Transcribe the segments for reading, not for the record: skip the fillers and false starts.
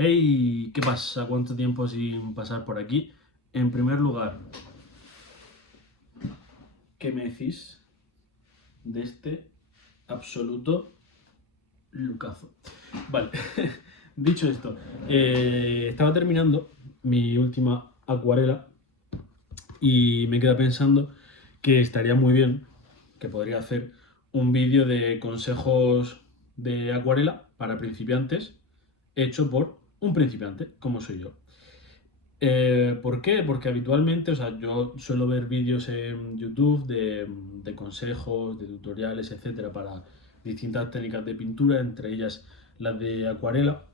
Hey, ¿qué pasa? ¿Cuánto tiempo sin pasar por aquí? En primer lugar, ¿qué me decís de este absoluto lucazo? Vale, dicho esto, estaba terminando mi última acuarela y me quedé pensando que estaría muy bien, que podría hacer un vídeo de consejos de acuarela para principiantes hecho por un principiante, como soy yo. ¿Por qué? Porque habitualmente, o sea, yo suelo ver vídeos en YouTube de consejos, de tutoriales, etcétera, para distintas técnicas de pintura, entre ellas las de acuarela.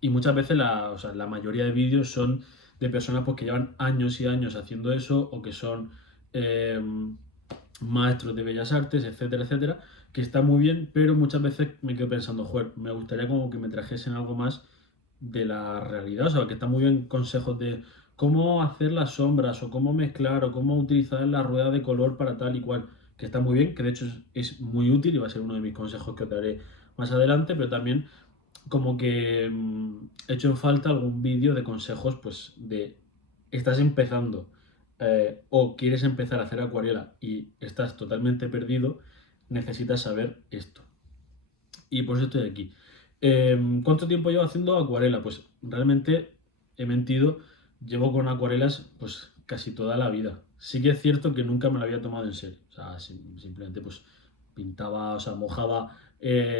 Y muchas veces o sea, la mayoría de vídeos son de personas pues, que llevan años y años haciendo eso o que son eh, maestros de bellas artes, etcétera, etcétera, que está muy bien, pero muchas veces me quedo pensando, joder, me gustaría como que me trajesen algo más de la realidad, o sea, que está muy bien consejos de cómo hacer las sombras o cómo mezclar o cómo utilizar la rueda de color para tal y cual, que está muy bien, que de hecho es muy útil y va a ser uno de mis consejos que os daré más adelante, pero también como que he hecho en falta algún vídeo de consejos, pues de estás empezando o quieres empezar a hacer acuarela y estás totalmente perdido, necesitas saber esto. Y por eso estoy aquí. ¿Cuánto tiempo llevo haciendo acuarela? Pues realmente he mentido, llevo con acuarelas pues casi toda la vida. Sí que es cierto que nunca me lo había tomado en serio. O sea, simplemente pues pintaba, o sea, mojaba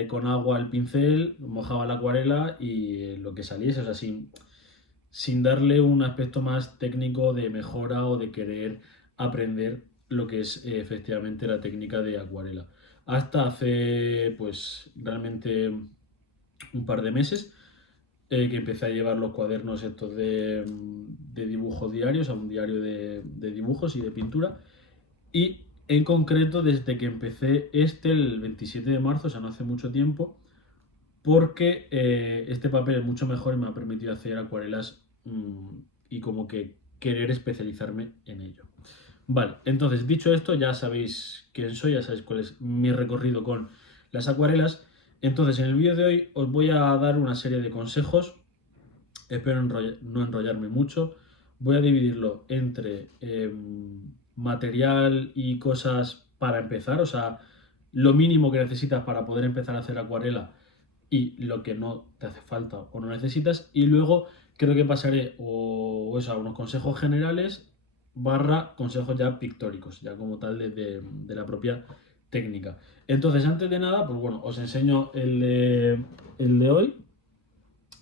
con agua el pincel, mojaba la acuarela y lo que saliese, o sea, sin darle un aspecto más técnico de mejora o de querer aprender lo que es efectivamente la técnica de acuarela. Hasta hace pues realmente un par de meses que empecé a llevar los cuadernos estos de dibujos diarios, a un diario de dibujos y de pintura. Y en concreto desde que empecé el 27 de marzo, o sea, no hace mucho tiempo, porque este papel es mucho mejor y me ha permitido hacer acuarelas y como que querer especializarme en ello. Vale, entonces dicho esto, ya sabéis quién soy, ya sabéis cuál es mi recorrido con las acuarelas. Entonces, en el vídeo de hoy os voy a dar una serie de consejos, espero no enrollarme mucho. Voy a dividirlo entre material y cosas para empezar, o sea, lo mínimo que necesitas para poder empezar a hacer acuarela y lo que no te hace falta o no necesitas. Y luego creo que pasaré o eso, a unos consejos generales barra consejos ya pictóricos, ya como tal de la propia técnica. Entonces, antes de nada, pues bueno, os enseño el de hoy.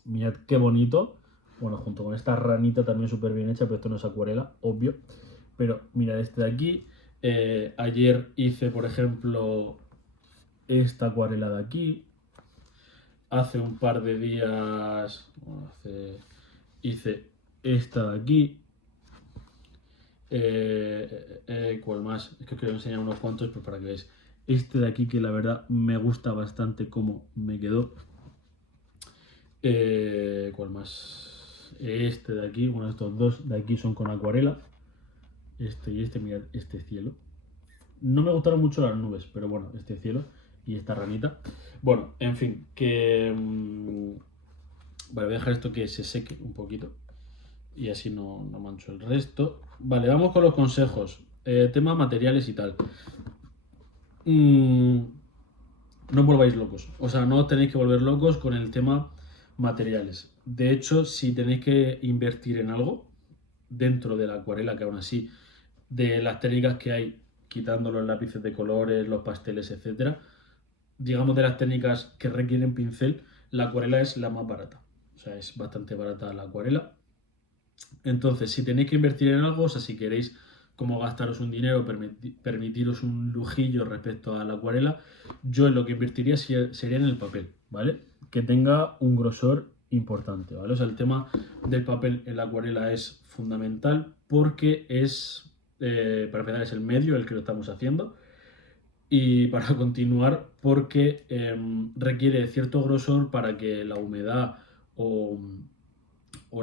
Mirad qué bonito. Bueno, junto con esta ranita también súper bien hecha, pero esto no es acuarela, obvio. Pero mirad este de aquí. Ayer hice, por ejemplo, esta acuarela de aquí. Hace un par de días hice esta de aquí. ¿Cuál más? Es que os quiero enseñar unos cuantos pues para que veáis. Este de aquí que la verdad me gusta bastante cómo me quedó. ¿Cuál más? Este de aquí, bueno, estos dos de aquí son con acuarela. Este y este, mirad este cielo. No me gustaron mucho las nubes, pero bueno, este cielo y esta ranita. Bueno, en fin, vale, voy a dejar esto que se seque un poquito y así no mancho el resto. Vale, vamos con los consejos. Tema materiales y tal. Mm, no volváis locos. O sea, no tenéis que volver locos con el tema materiales. De hecho, si tenéis que invertir en algo dentro de la acuarela, que aún así, de las técnicas que hay, quitando los lápices de colores, los pasteles, etcétera, digamos de las técnicas que requieren pincel, la acuarela es la más barata. O sea, es bastante barata la acuarela. Entonces, si tenéis que invertir en algo, o sea, si queréis como gastaros un dinero, permitiros un lujillo respecto a la acuarela, yo en lo que invertiría sería en el papel, ¿vale? Que tenga un grosor importante, ¿vale? O sea, el tema del papel en la acuarela es fundamental porque para empezar, es el medio el que lo estamos haciendo y para continuar porque requiere cierto grosor para que la humedad o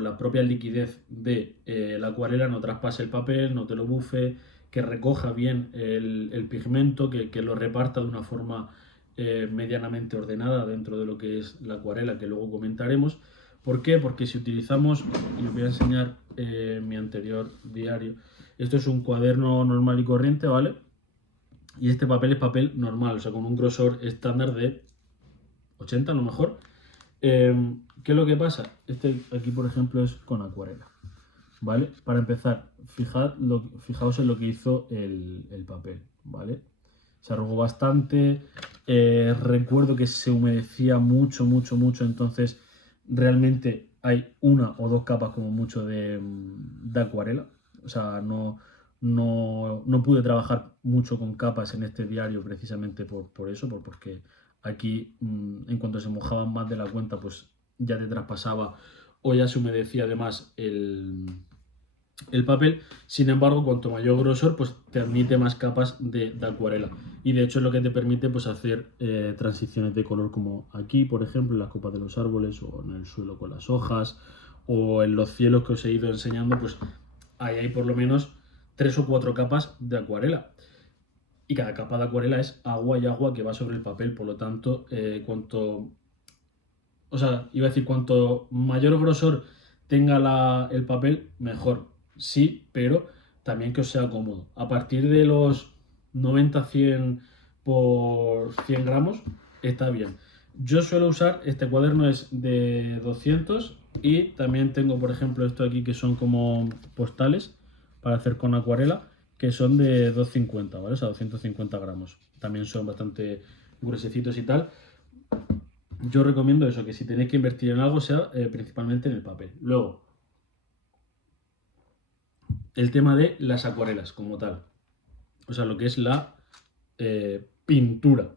la propia liquidez de la acuarela no traspase el papel, no te lo bufe, que recoja bien el pigmento, que lo reparta de una forma medianamente ordenada dentro de lo que es la acuarela, que luego comentaremos, ¿Por qué? Porque si utilizamos, y os voy a enseñar mi anterior diario, esto es un cuaderno normal y corriente, ¿vale? Y este papel es papel normal, o sea, con un grosor estándar de 80 a lo mejor. ¿Qué es lo que pasa? Este aquí, por ejemplo, es con acuarela, ¿vale? Para empezar, fijaos en lo que hizo el papel, ¿vale? Se arrugó bastante, recuerdo que se humedecía mucho, mucho, mucho, entonces realmente hay una o dos capas como mucho de acuarela, o sea, no pude trabajar mucho con capas en este diario precisamente por eso, porque aquí en cuanto se mojaban más de la cuenta pues ya te traspasaba o ya se humedecía además el papel. Sin embargo, cuanto mayor grosor, pues te admite más capas de acuarela. Y de hecho es lo que te permite pues, hacer transiciones de color como aquí, por ejemplo, en las copas de los árboles o en el suelo con las hojas o en los cielos que os he ido enseñando, pues ahí hay por lo menos 3 o 4 capas de acuarela. Y cada capa de acuarela es agua y agua que va sobre el papel, por lo tanto, iba a decir, cuanto mayor grosor tenga el papel, mejor. Sí, pero también que os sea cómodo. A partir de los 90-100 por 100 gramos, está bien. Yo suelo usar, este cuaderno es de 200 y también tengo, por ejemplo, esto aquí que son como postales para hacer con acuarela, que son de 250, ¿vale? O sea, 250 gramos. También son bastante gruesecitos y tal. Yo recomiendo eso, que si tenéis que invertir en algo sea principalmente en el papel. Luego, el tema de las acuarelas como tal. O sea, lo que es la pintura.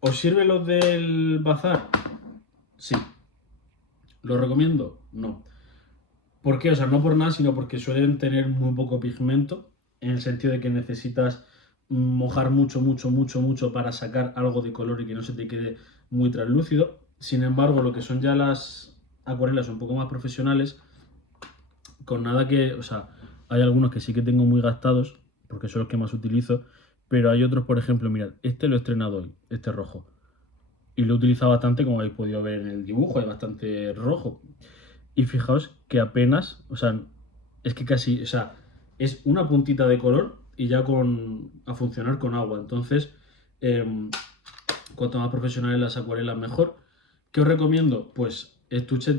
¿Os sirve lo del bazar? Sí. ¿Lo recomiendo? No. ¿Por qué? O sea, no por nada, sino porque suelen tener muy poco pigmento, en el sentido de que necesitas mojar mucho, mucho, mucho, mucho para sacar algo de color y que no se te quede muy translúcido. Sin embargo, lo que son ya las acuarelas un poco más profesionales, con nada que, o sea, hay algunos que sí que tengo muy gastados, porque son los que más utilizo, pero hay otros, por ejemplo, mirad, este lo he estrenado hoy, este rojo, y lo he utilizado bastante, como habéis podido ver en el dibujo, hay bastante rojo. Y fijaos que apenas, o sea, es que casi, o sea, es una puntita de color y ya a funcionar con agua. Entonces, cuanto más profesionales las acuarelas, mejor. ¿Qué os recomiendo? Pues estuches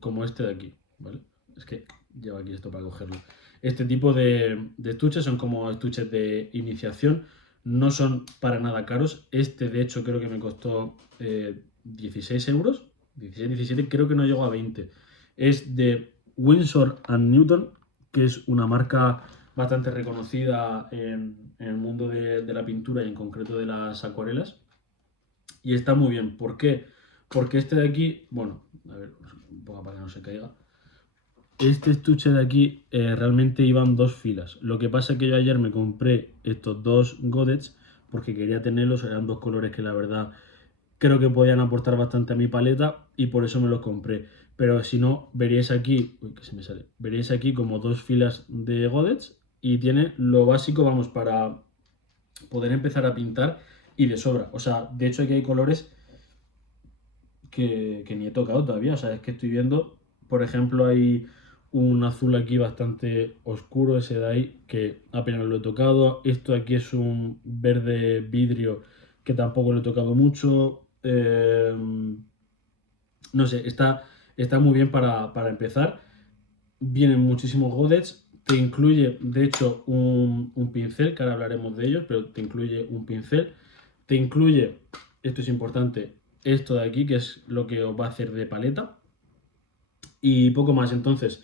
como este de aquí, ¿vale? Es que llevo aquí esto para cogerlo. Este tipo de estuches son como estuches de iniciación, no son para nada caros. Este, de hecho, creo que me costó 16 euros, 16, 17, creo que no llegó a 20. Es de Winsor & Newton, que es una marca bastante reconocida en el mundo de la pintura y en concreto de las acuarelas. Y está muy bien. ¿Por qué? Porque este de aquí, bueno, a ver, un poco para que no se caiga. Este estuche de aquí realmente iban dos filas. Lo que pasa es que yo ayer me compré estos dos godets porque quería tenerlos. Eran dos colores que la verdad creo que podían aportar bastante a mi paleta y por eso me los compré. Pero si no, veríais aquí, uy, que se me sale, veríais aquí como dos filas de godets y tiene lo básico, vamos, para poder empezar a pintar y de sobra. O sea, de hecho aquí hay colores que ni he tocado todavía. O sea, es que estoy viendo, por ejemplo, hay un azul aquí bastante oscuro, ese de ahí, que apenas lo he tocado. Esto aquí es un verde vidrio que tampoco lo he tocado mucho. No sé, está muy bien para empezar. Vienen muchísimos godets. Te incluye, de hecho, un pincel, que ahora hablaremos de ellos, pero te incluye un pincel. Te incluye, esto es importante, esto de aquí, que es lo que os va a hacer de paleta. Y poco más. Entonces,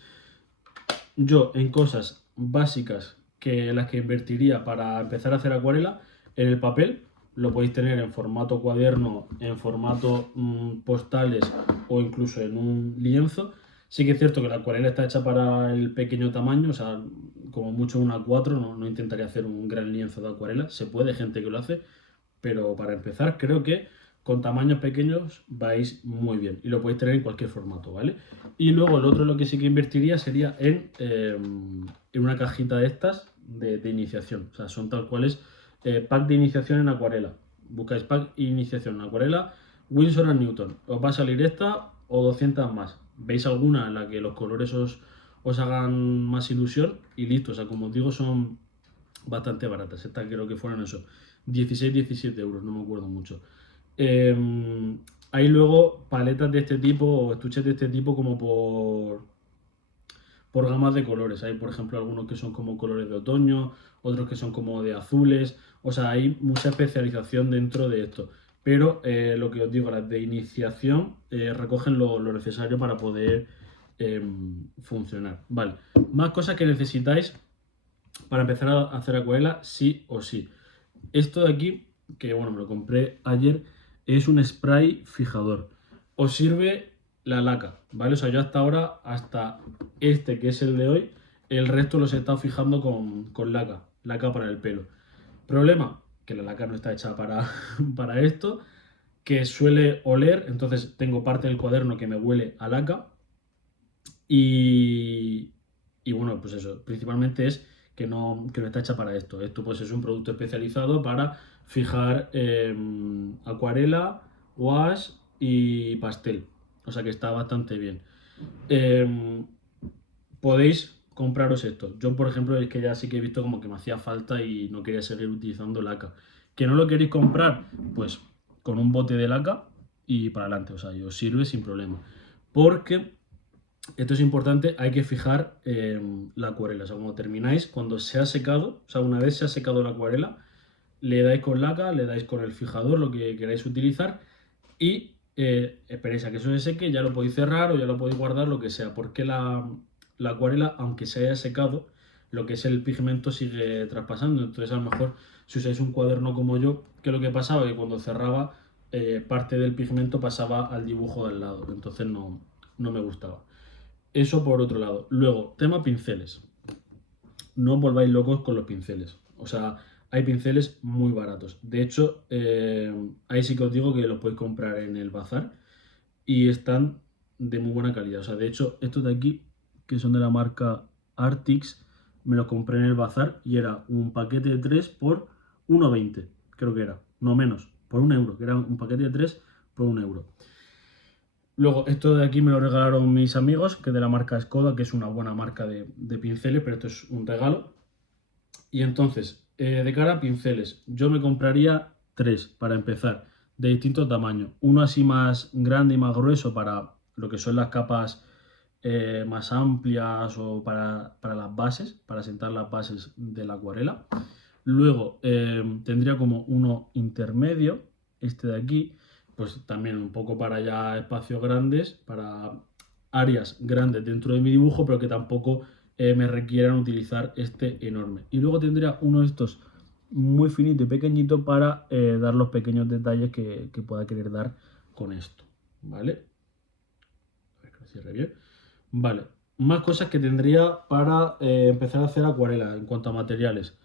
yo en cosas básicas que las que invertiría para empezar a hacer acuarela, en el papel, lo podéis tener en formato cuaderno, en formato postales o incluso en un lienzo. Sí que es cierto que la acuarela está hecha para el pequeño tamaño, o sea, como mucho una A4, no intentaría hacer un gran lienzo de acuarela. Se puede, hay gente que lo hace, pero para empezar creo que con tamaños pequeños vais muy bien y lo podéis tener en cualquier formato, ¿vale? Y luego el otro lo que sí que invertiría sería en una cajita de estas de iniciación, o sea, son tal cuales pack de iniciación en acuarela. Buscáis pack de iniciación en acuarela, Winsor & Newton, os va a salir esta o 200 más. ¿Veis alguna en la que los colores os hagan más ilusión? Y listo, o sea, como os digo, son bastante baratas. Estas creo que fueron eso, 16-17 euros, no me acuerdo mucho. Hay luego paletas de este tipo o estuches de este tipo como por gamas de colores. Hay, por ejemplo, algunos que son como colores de otoño, otros que son como de azules. O sea, hay mucha especialización dentro de esto. Pero lo que os digo, las de iniciación recogen lo necesario para poder funcionar. Vale, más cosas que necesitáis para empezar a hacer acuarela, sí o sí. Esto de aquí, que bueno, me lo compré ayer, es un spray fijador. Os sirve la laca, ¿vale? O sea, yo hasta ahora, hasta este que es el de hoy, el resto los he estado fijando con laca para el pelo. Problema, que la laca no está hecha para esto, que suele oler, entonces tengo parte del cuaderno que me huele a laca y, y bueno, pues eso, principalmente es que no está hecha para esto. Esto pues es un producto especializado para fijar acuarela, wash y pastel. O sea que está bastante bien. Eh, Podéis compraros esto. Yo, por ejemplo, es que ya sí que he visto como que me hacía falta y no quería seguir utilizando laca. ¿Que no lo queréis comprar? Pues con un bote de laca y para adelante. O sea, y os sirve sin problema. Porque esto es importante, hay que fijar la acuarela. O sea, cuando termináis, cuando se ha secado, o sea, una vez se ha secado la acuarela, le dais con laca, le dais con el fijador, lo que queráis utilizar, y esperéis a que eso se seque, ya lo podéis cerrar o ya lo podéis guardar, lo que sea, porque la acuarela, aunque se haya secado, lo que es el pigmento sigue traspasando. Entonces, a lo mejor, si usáis un cuaderno como yo, que lo que pasaba, que cuando cerraba, parte del pigmento pasaba al dibujo del lado. Entonces, no me gustaba. Eso por otro lado. Luego, tema pinceles. No os volváis locos con los pinceles. O sea, hay pinceles muy baratos. De hecho, ahí sí que os digo que los podéis comprar en el bazar y están de muy buena calidad. O sea, de hecho, estos de aquí, que son de la marca Artix, me los compré en el bazar y era un paquete de 3 por 1,20. Creo que era. No menos. Por 1 euro. Que era un paquete de 3 por 1 euro. Luego, esto de aquí me lo regalaron mis amigos, que es de la marca Skoda, que es una buena marca de pinceles, pero esto es un regalo. Y entonces, de cara a pinceles, yo me compraría 3 para empezar, de distintos tamaños. Uno así más grande y más grueso para lo que son las capas más amplias o para las bases, para sentar las bases de la acuarela. Luego tendría como uno intermedio, este de aquí, pues también un poco para ya espacios grandes, para áreas grandes dentro de mi dibujo, pero que tampoco me requieran utilizar este enorme. Y luego tendría uno de estos muy finito y pequeñito para dar los pequeños detalles que pueda querer dar con esto, ¿vale? A ver que lo cierre bien. Vale, más cosas que tendría para empezar a hacer acuarela en cuanto a materiales.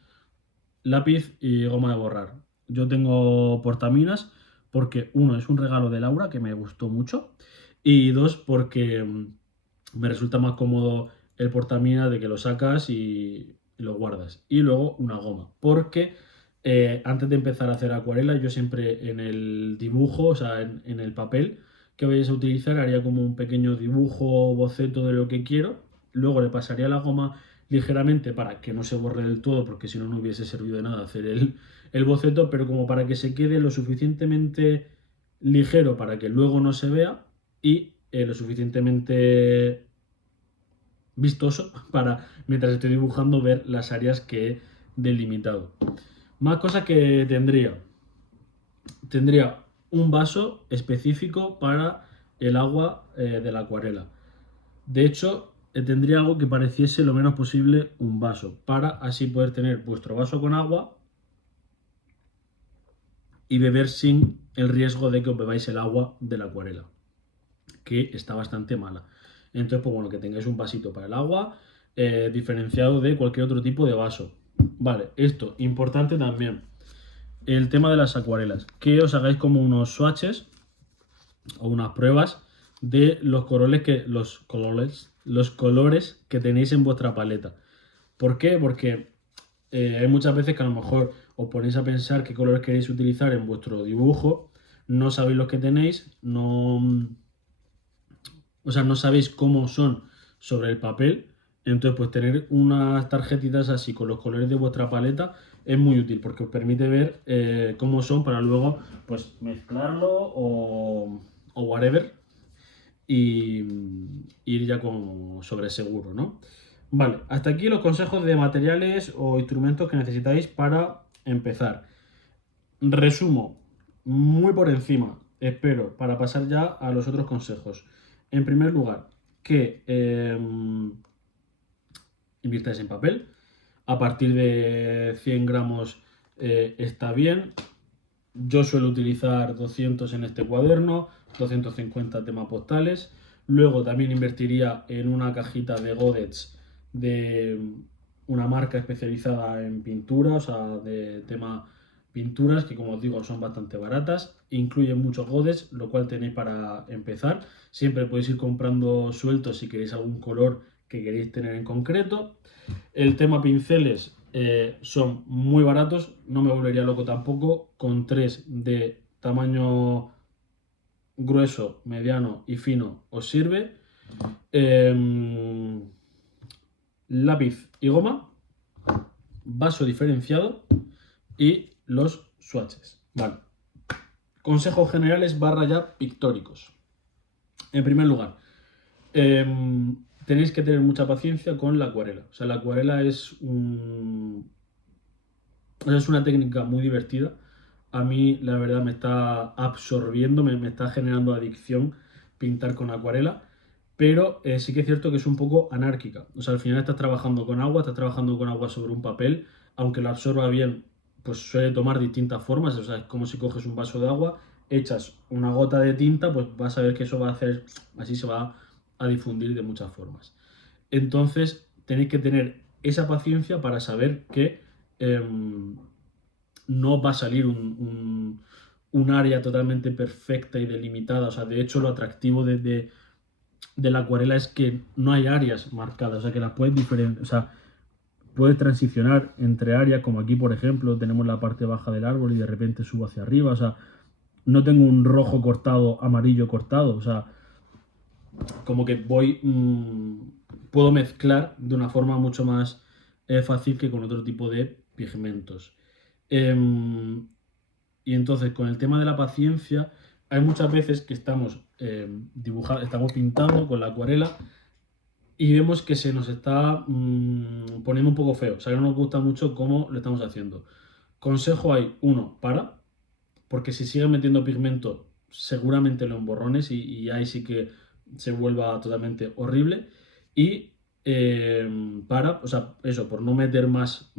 Lápiz y goma de borrar. Yo tengo portaminas porque uno es un regalo de Laura que me gustó mucho y dos porque me resulta más cómodo el portaminas de que lo sacas y lo guardas. Y luego una goma porque antes de empezar a hacer acuarela yo siempre en el dibujo, o sea, en el papel que vayáis a utilizar haría como un pequeño dibujo boceto de lo que quiero. Luego le pasaría la goma ligeramente para que no se borre del todo, porque si no, no hubiese servido de nada hacer el boceto, pero como para que se quede lo suficientemente ligero para que luego no se vea y lo suficientemente vistoso para, mientras estoy dibujando, ver las áreas que he delimitado. Más cosas que tendría un vaso específico para el agua de la acuarela. De hecho, tendría algo que pareciese lo menos posible un vaso, para así poder tener vuestro vaso con agua y beber sin el riesgo de que os bebáis el agua de la acuarela, que está bastante mala. Entonces, pues bueno, que tengáis un vasito para el agua, diferenciado de cualquier otro tipo de vaso. Vale, esto, importante también, el tema de las acuarelas, que os hagáis como unos swatches o unas pruebas de los colores que tenéis en vuestra paleta. ¿Por qué? Porque hay muchas veces que a lo mejor os ponéis a pensar qué colores queréis utilizar en vuestro dibujo, no sabéis los que tenéis, no o sea, no sabéis cómo son sobre el papel, entonces pues tener unas tarjetitas así con los colores de vuestra paleta es muy útil porque os permite ver cómo son para luego pues mezclarlo o whatever y ir ya con sobre seguro, ¿no? Vale, hasta aquí los consejos de materiales o instrumentos que necesitáis para empezar. Resumo muy por encima, espero, para pasar ya a los otros consejos. En primer lugar, que invirtáis en papel. A partir de 100 gramos está bien. Yo suelo utilizar 200 en este cuaderno, 250 temas postales. Luego también invertiría en una cajita de godets de una marca especializada en pintura, o sea, de tema pinturas, que como os digo son bastante baratas. Incluyen muchos godets, lo cual tenéis para empezar. Siempre podéis ir comprando sueltos si queréis algún color que queréis tener en concreto. El tema pinceles son muy baratos, no me volvería loco tampoco, con 3 de tamaño grueso, mediano y fino os sirve. Lápiz y goma, vaso diferenciado y los swatches. Vale. Consejos generales / ya pictóricos. En primer lugar, tenéis que tener mucha paciencia con la acuarela. O sea, la acuarela es es una técnica muy divertida. A mí, la verdad, me está absorbiendo, me está generando adicción pintar con acuarela. Pero sí que es cierto que es un poco anárquica. O sea, al final estás trabajando con agua sobre un papel. Aunque lo absorba bien, pues suele tomar distintas formas. O sea, es como si coges un vaso de agua, echas una gota de tinta, pues vas a ver que eso va a hacer, así se va a difundir de muchas formas. Entonces, tenéis que tener esa paciencia para saber que no va a salir un área totalmente perfecta y delimitada. O sea, de hecho, lo atractivo de la acuarela es que no hay áreas marcadas, o sea, que las puedes diferenciar, o sea, puedes transicionar entre áreas, como aquí, por ejemplo, tenemos la parte baja del árbol y de repente subo hacia arriba, o sea, no tengo un rojo cortado, amarillo cortado, o sea, como que puedo mezclar de una forma mucho más fácil que con otro tipo de pigmentos. Y entonces, con el tema de la paciencia, hay muchas veces que estamos dibujando, estamos pintando con la acuarela y vemos que se nos está poniendo un poco feo. O sea, que no nos gusta mucho cómo lo estamos haciendo. Consejo hay, uno, porque si sigues metiendo pigmento, seguramente lo emborrones y ahí sí que se vuelva totalmente horrible. Y o sea, eso, por no meter más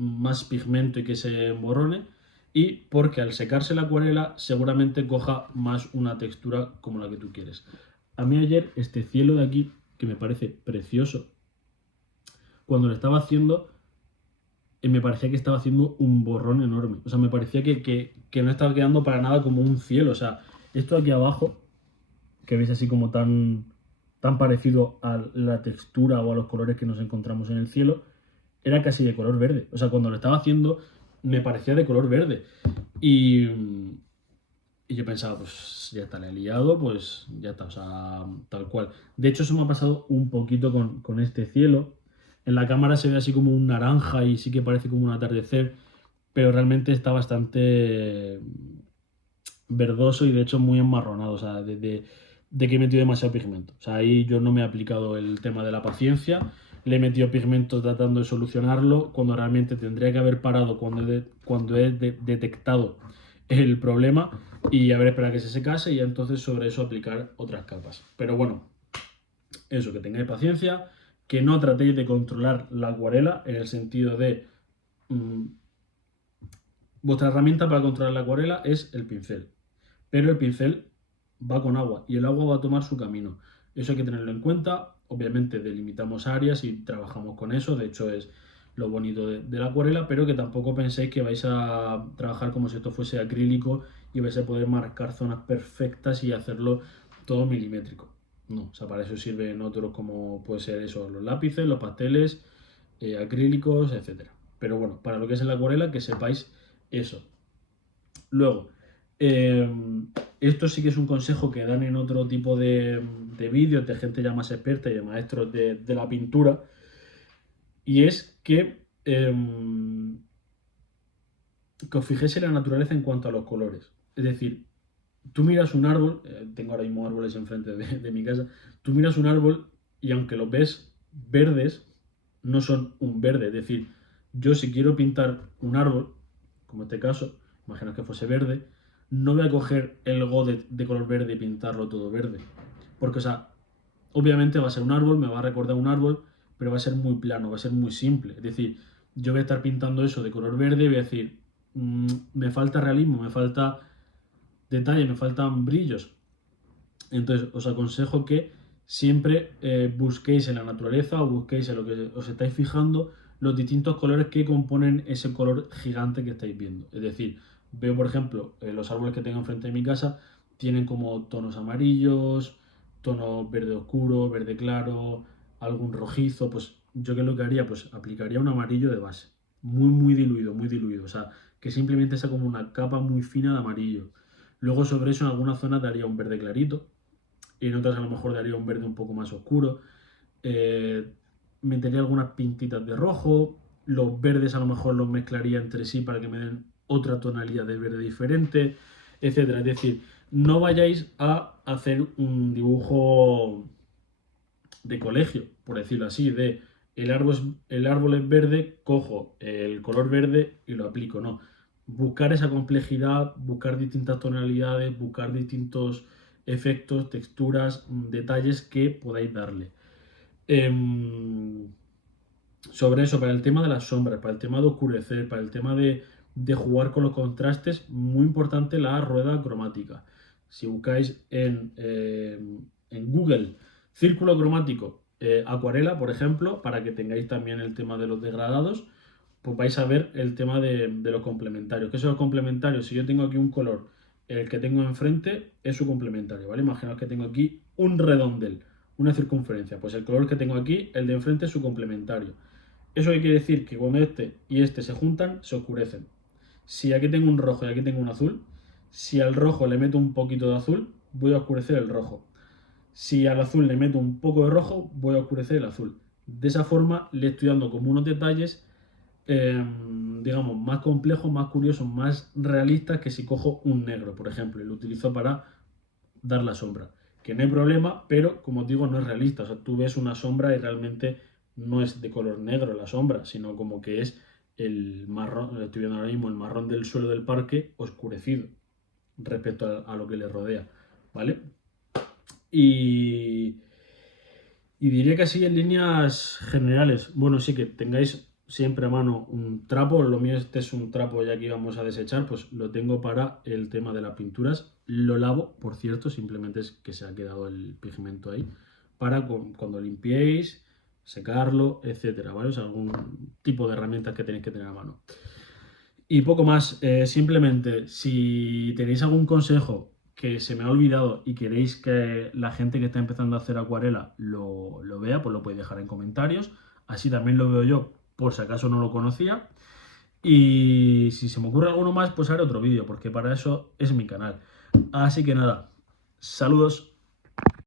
pigmento y que se emborrone. Y porque al secarse la acuarela, seguramente coja más una textura como la que tú quieres. A mí ayer, este cielo de aquí, que me parece precioso, cuando lo estaba haciendo, me parecía que estaba haciendo un borrón enorme. O sea, me parecía que no estaba quedando para nada como un cielo. O sea, esto aquí abajo, que veis así como tan parecido a la textura o a los colores que nos encontramos en el cielo, era casi de color verde. O sea, cuando lo estaba haciendo, me parecía de color verde. Y, y yo pensaba, pues ya está, le he liado, pues ya está, o sea, tal cual. De hecho, eso me ha pasado un poquito con este cielo. En la cámara se ve así como un naranja y sí que parece como un atardecer, pero realmente está bastante verdoso y de hecho muy enmarronado, o sea, de que he metido demasiado pigmento. O sea, ahí yo no me he aplicado el tema de la paciencia, le he metido pigmento tratando de solucionarlo, cuando realmente tendría que haber parado cuando he detectado el problema y haber esperado a que se secase y entonces sobre eso aplicar otras capas. Pero bueno, eso, que tengáis paciencia, que no tratéis de controlar la acuarela en el sentido de vuestra herramienta para controlar la acuarela es el pincel, pero el pincel va con agua y el agua va a tomar su camino. Eso hay que tenerlo en cuenta. Obviamente delimitamos áreas y trabajamos con eso, de hecho es lo bonito de la acuarela, pero que tampoco penséis que vais a trabajar como si esto fuese acrílico y vais a poder marcar zonas perfectas y hacerlo todo milimétrico. No, o sea, para eso sirven otros como puede ser eso, los lápices, los pasteles, acrílicos, etcétera. Pero bueno, para lo que es la acuarela, que sepáis eso. Luego, Esto sí que es un consejo que dan en otro tipo de vídeos de gente ya más experta y de maestros de la pintura, y es que os fijéis en la naturaleza en cuanto a los colores. Es decir, tú miras un árbol, tengo ahora mismo árboles enfrente de mi casa, tú miras un árbol y aunque los ves verdes, no son un verde. Es decir, yo si quiero pintar un árbol, como en este caso, imagina que fuese verde, no voy a coger el godet de color verde y pintarlo todo verde. Porque, o sea, obviamente va a ser un árbol, me va a recordar un árbol, pero va a ser muy plano, va a ser muy simple. Es decir, yo voy a estar pintando eso de color verde y voy a decir, me falta realismo, me falta detalle, me faltan brillos. Entonces os aconsejo que siempre busquéis en la naturaleza o busquéis en lo que os estáis fijando los distintos colores que componen ese color gigante que estáis viendo. Es decir, veo por ejemplo los árboles que tengo enfrente de mi casa tienen como tonos amarillos, tonos verde oscuro, verde claro, algún rojizo. Pues yo qué es lo que haría, pues aplicaría un amarillo de base, muy diluido, muy diluido. O sea, que simplemente sea como una capa muy fina de amarillo. Luego sobre eso en algunas zonas daría un verde clarito y en otras a lo mejor daría un verde un poco más oscuro. Eh, Metería algunas pintitas de rojo. Los verdes a lo mejor los mezclaría entre sí para que me den otra tonalidad de verde diferente, etcétera. Es decir, no vayáis a hacer un dibujo de colegio, por decirlo así, de el árbol es verde, cojo el color verde y lo aplico. No, buscar esa complejidad, buscar distintas tonalidades, buscar distintos efectos, texturas, detalles que podáis darle. Sobre eso, para el tema de las sombras, para el tema de oscurecer, para el tema de jugar con los contrastes, muy importante la rueda cromática. Si buscáis en Google círculo cromático, acuarela, por ejemplo, para que tengáis también el tema de los degradados, pues vais a ver el tema de los complementarios. ¿Qué son los complementarios? Si yo tengo aquí un color, el que tengo enfrente es su complementario, ¿vale? Imaginaos que tengo aquí un redondel, una circunferencia. Pues el color que tengo aquí, el de enfrente es su complementario. ¿Eso qué quiere decir? Que cuando este y este se juntan, se oscurecen. Si aquí tengo un rojo y aquí tengo un azul, si al rojo le meto un poquito de azul, voy a oscurecer el rojo. Si al azul le meto un poco de rojo, voy a oscurecer el azul. De esa forma le estoy dando como unos detalles, digamos, más complejos, más curiosos, más realistas que si cojo un negro, por ejemplo, y lo utilizo para dar la sombra. Que no hay problema, pero como os digo, no es realista. O sea, tú ves una sombra y realmente no es de color negro la sombra, sino como que es el marrón, estoy viendo ahora mismo el marrón del suelo del parque oscurecido respecto a lo que le rodea, ¿vale? Y, y diría que así en líneas generales, bueno, sí que tengáis siempre a mano un trapo, lo mío este es un trapo ya que íbamos a desechar, pues lo tengo para el tema de las pinturas, lo lavo, por cierto, simplemente es que se ha quedado el pigmento ahí, para cuando limpiéis, secarlo, etcétera, ¿vale? O sea, algún tipo de herramientas que tenéis que tener a mano. Y poco más, simplemente si tenéis algún consejo que se me ha olvidado y queréis que la gente que está empezando a hacer acuarela lo vea, pues lo podéis dejar en comentarios. Así también lo veo yo, por si acaso no lo conocía. Y si se me ocurre alguno más, pues haré otro vídeo, porque para eso es mi canal. Así que nada, saludos.